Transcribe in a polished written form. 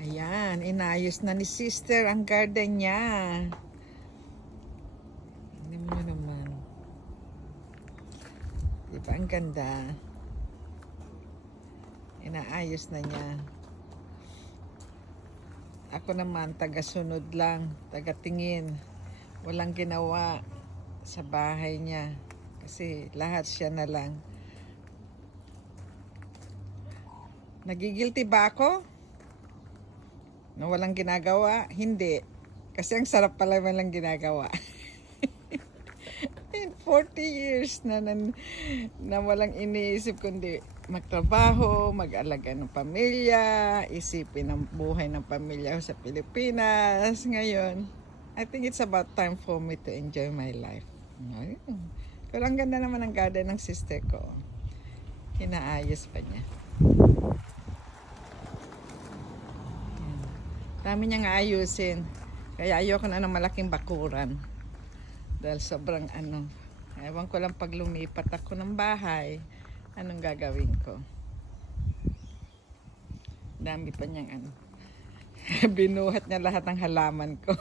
Ayan, inayos na ni sister ang garden niya. Tingnan mo naman. Diba ang ganda? Inaayos na niya. Ako naman, taga-sunod lang, taga-tingin. Walang ginawa sa bahay niya. Kasi lahat siya na lang. Nagigilty ba ako? Na walang ginagawa? Hindi. Kasi ang sarap pala walang ginagawa. In 40 years na walang iniisip kundi magtrabaho, mag-alaga ng pamilya, isipin ang buhay ng pamilya sa Pilipinas. Ngayon, I think it's about time for me to enjoy my life. Ayun. Pero ang ganda naman ang garden ng sister ko. Hinaayos pa niya. Dami niyang ayusin. Kaya ayoko na ng malaking bakuran. Dahil sobrang ewan ko lang pag lumipat ako ng bahay, anong gagawin ko? Dami pa niyang binuhat niya lahat ng halaman ko.